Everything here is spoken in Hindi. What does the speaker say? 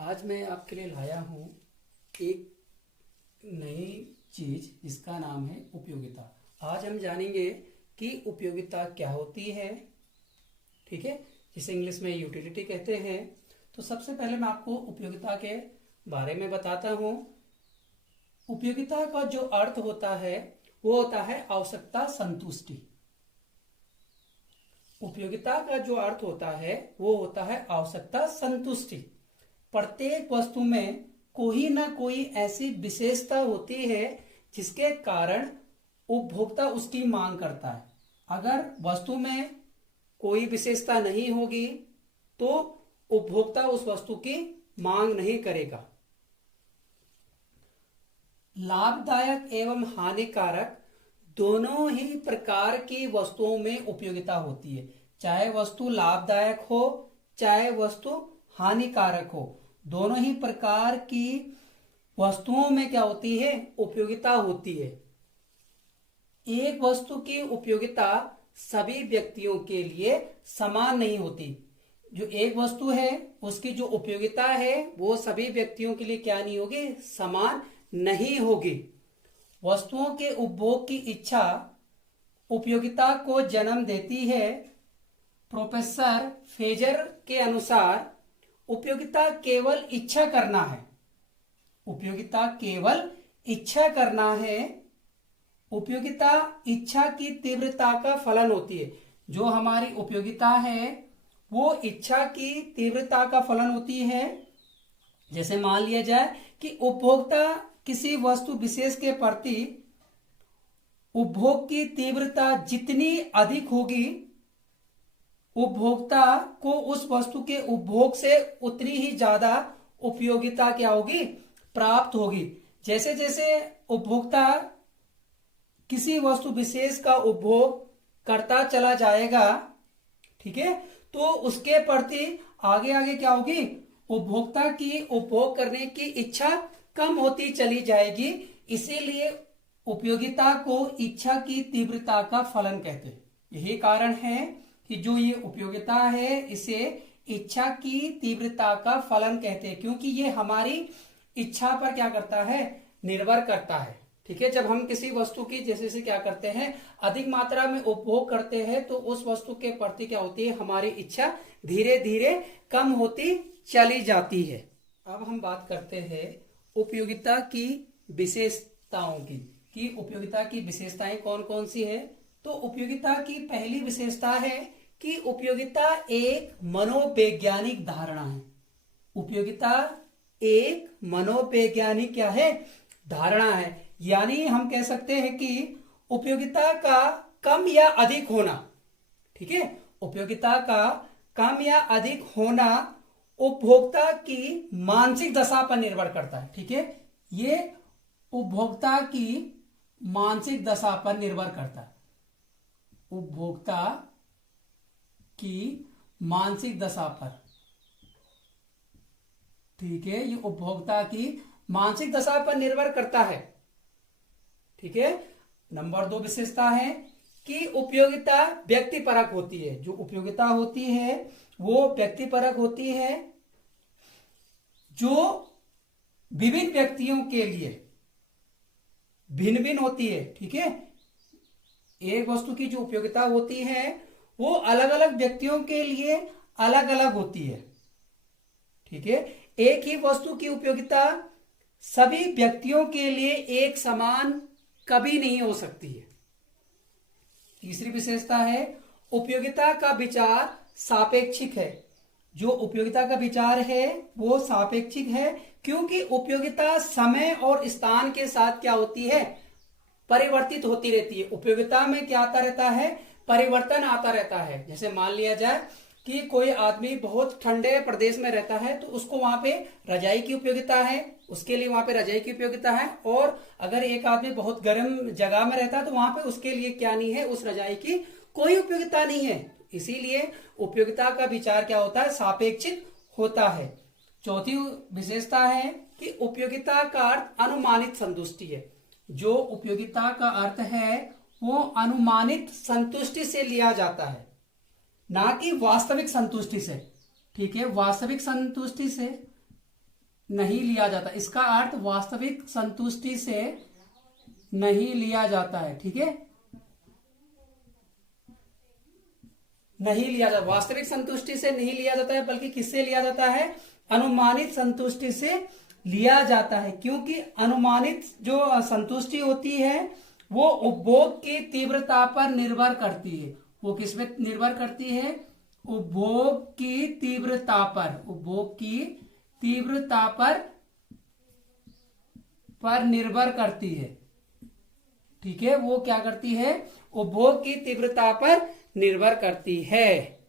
आज मैं आपके लिए लाया हूँ एक नई चीज जिसका नाम है उपयोगिता। आज हम जानेंगे कि उपयोगिता क्या होती है। ठीक है, जिसे इंग्लिश में यूटिलिटी कहते हैं। तो सबसे पहले मैं आपको उपयोगिता के बारे में बताता हूँ। उपयोगिता का जो अर्थ होता है वो होता है आवश्यकता संतुष्टि। उपयोगिता का जो अर्थ होता है वो होता है आवश्यकता संतुष्टि। प्रत्येक वस्तु में कोई ना कोई ऐसी विशेषता होती है जिसके कारण उपभोक्ता उसकी मांग करता है। अगर वस्तु में कोई विशेषता नहीं होगी तो उपभोक्ता उस वस्तु की मांग नहीं करेगा। लाभदायक एवं हानिकारक दोनों ही प्रकार की वस्तुओं में उपयोगिता होती है। चाहे वस्तु लाभदायक हो चाहे वस्तु हानिकारक हो, दोनों ही प्रकार की वस्तुओं में क्या होती है, उपयोगिता होती है। एक वस्तु की उपयोगिता सभी व्यक्तियों के लिए समान नहीं होती। जो एक वस्तु है उसकी जो उपयोगिता है वो सभी व्यक्तियों के लिए क्या नहीं होगी, समान नहीं होगी। वस्तुओं के उपभोग की इच्छा उपयोगिता को जन्म देती है। प्रोफेसर फेजर के अनुसार उपयोगिता केवल इच्छा करना है। उपयोगिता केवल इच्छा करना है। उपयोगिता इच्छा की तीव्रता का फलन होती है। जो हमारी उपयोगिता है वो इच्छा की तीव्रता का फलन होती है। जैसे मान लिया जाए कि उपभोक्ता किसी वस्तु विशेष के प्रति उपभोग की तीव्रता जितनी अधिक होगी, उपभोक्ता को उस वस्तु के उपभोग से उतनी ही ज्यादा उपयोगिता क्या होगी, प्राप्त होगी। जैसे जैसे उपभोक्ता किसी वस्तु विशेष का उपभोग करता चला जाएगा, ठीक है, तो उसके प्रति आगे आगे क्या होगी, उपभोक्ता की उपभोग करने की इच्छा कम होती चली जाएगी। इसीलिए उपयोगिता को इच्छा की तीव्रता का फलन कहते हैं। यही कारण है कि जो ये उपयोगिता है इसे इच्छा की तीव्रता का फलन कहते हैं, क्योंकि ये हमारी इच्छा पर क्या करता है, निर्भर करता है। ठीक है, जब हम किसी वस्तु की जैसे क्या करते हैं, अधिक मात्रा में उपभोग करते हैं तो उस वस्तु के प्रति क्या होती है, हमारी इच्छा धीरे धीरे कम होती चली जाती है। अब हम बात करते हैं उपयोगिता की विशेषताओं की, कि उपयोगिता की विशेषताएं कौन कौन सी है। तो उपयोगिता की पहली विशेषता है कि उपयोगिता एक मनोवैज्ञानिक धारणा है। उपयोगिता एक मनोवैज्ञानिक क्या है, धारणा है। यानी हम कह सकते हैं कि उपयोगिता का कम या अधिक होना, ठीक है, उपयोगिता का कम या अधिक होना उपभोक्ता की मानसिक दशा पर निर्भर करता है। ठीक है, ये उपभोक्ता की मानसिक दशा पर निर्भर करता है। उपभोक्ता की मानसिक दशा पर, ठीक है, ये उपभोक्ता की मानसिक दशा पर निर्भर करता है। ठीक है, नंबर 2 विशेषता है कि उपयोगिता व्यक्तिपरक होती है। जो उपयोगिता होती है वो व्यक्तिपरक होती है, जो विभिन्न व्यक्तियों के लिए भिन्न भिन्न होती है। ठीक है, एक वस्तु की जो उपयोगिता होती है वो अलग अलग व्यक्तियों के लिए अलग अलग होती है। ठीक है, एक ही वस्तु की उपयोगिता सभी व्यक्तियों के लिए एक समान कभी नहीं हो सकती है। तीसरी विशेषता है उपयोगिता का विचार सापेक्षिक है। जो उपयोगिता का विचार है वो सापेक्षिक है, क्योंकि उपयोगिता समय और स्थान के साथ क्या होती है, परिवर्तित होती रहती है। उपयोगिता में क्या आता रहता है, परिवर्तन आता रहता है। जैसे मान लिया जाए कि कोई आदमी बहुत ठंडे प्रदेश में रहता है तो उसको वहां पे रजाई की उपयोगिता है, उसके लिए वहां पे रजाई की उपयोगिता है। और अगर एक आदमी बहुत गर्म जगह में रहता है तो वहां पे उसके लिए क्या नहीं है, उस रजाई की कोई उपयोगिता नहीं है। इसीलिए उपयोगिता का विचार क्या होता है, सापेक्षिक होता है। चौथी विशेषता है कि उपयोगिता का अर्थ अनुमानित संतुष्टि है। जो उपयोगिता का अर्थ है वो अनुमानित संतुष्टि से लिया जाता है, ना कि वास्तविक संतुष्टि से। ठीक है, वास्तविक संतुष्टि से नहीं लिया जाता। इसका अर्थ वास्तविक संतुष्टि से नहीं लिया जाता है। ठीक है, नहीं लिया जाता, वास्तविक संतुष्टि से नहीं लिया जाता है, बल्कि किससे लिया जाता है? अनुमानित संतुष्टि से लिया जाता है। क्योंकि अनुमानित जो संतुष्टि होती है वो उपभोग की तीव्रता पर निर्भर करती है। वो किस में निर्भर करती है? उपभोग की तीव्रता पर, उपभोग की तीव्रता पर निर्भर करती है। ठीक है, वो क्या करती है? उपभोग की तीव्रता पर निर्भर करती है।